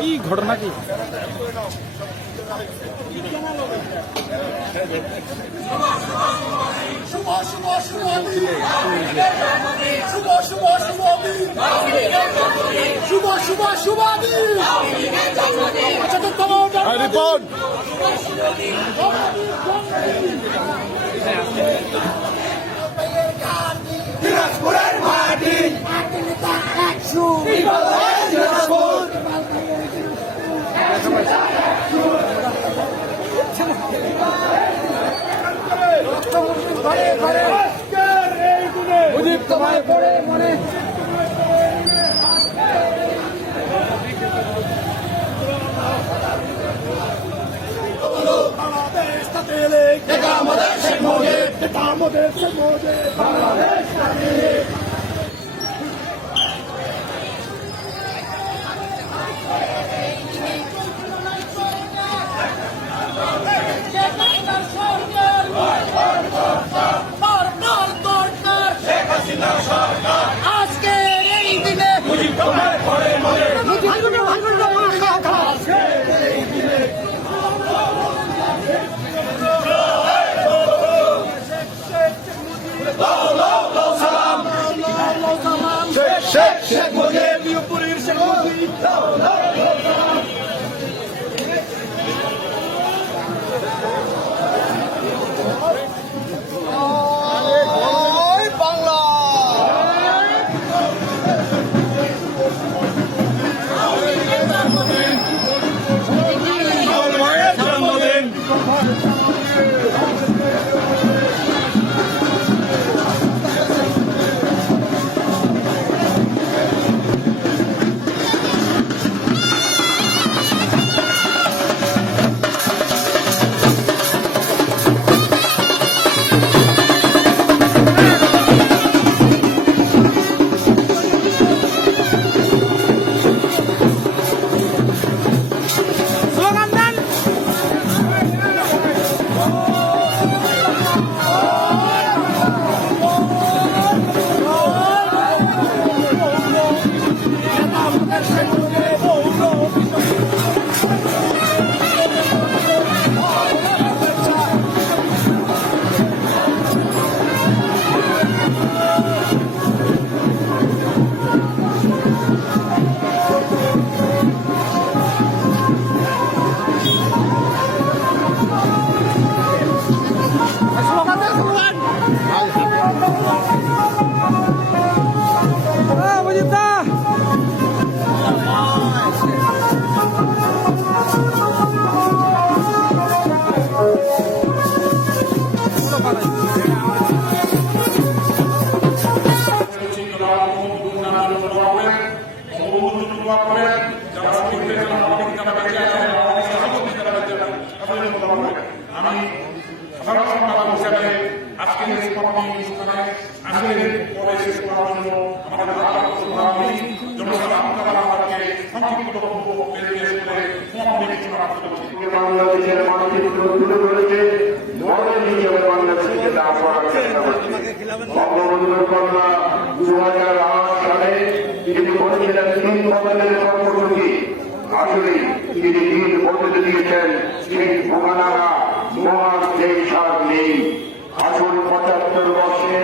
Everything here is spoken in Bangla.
কি ঘটনা কি? শুভ শুভ শুভাদি শুভ শুভ শুভাদি শুভ শুভ শুভাদি রিপোর্ট দিনাজপুরের মাটি দিনাজপুর আজকের এই দিনে শেখ মুজিবুর শেখ মুজিব আমি সাধারণ সম্পাদক হিসেবে আজকের এই কর্মসূচিতে আজকের পরে শেষ করার জন্য আমাদের সংক্ষিপ্ত বক্তব্য পেশ করে বাংলাদেশের মানচিত্র তুলে ধরেছে মডেল হিসেবে বাংলাদেশকে দাঁড় করার চেষ্টা করছে। বঙ্গবন্ধুর কন্যা 2008 সালে তিনি বলেছিলেন 3 বছরের কর্মসূচি। আসলে তিনি 3 বছরে দিয়েছেন সেই ভোগানারা মহান সেই সার নেই। আসল 75 বর্ষে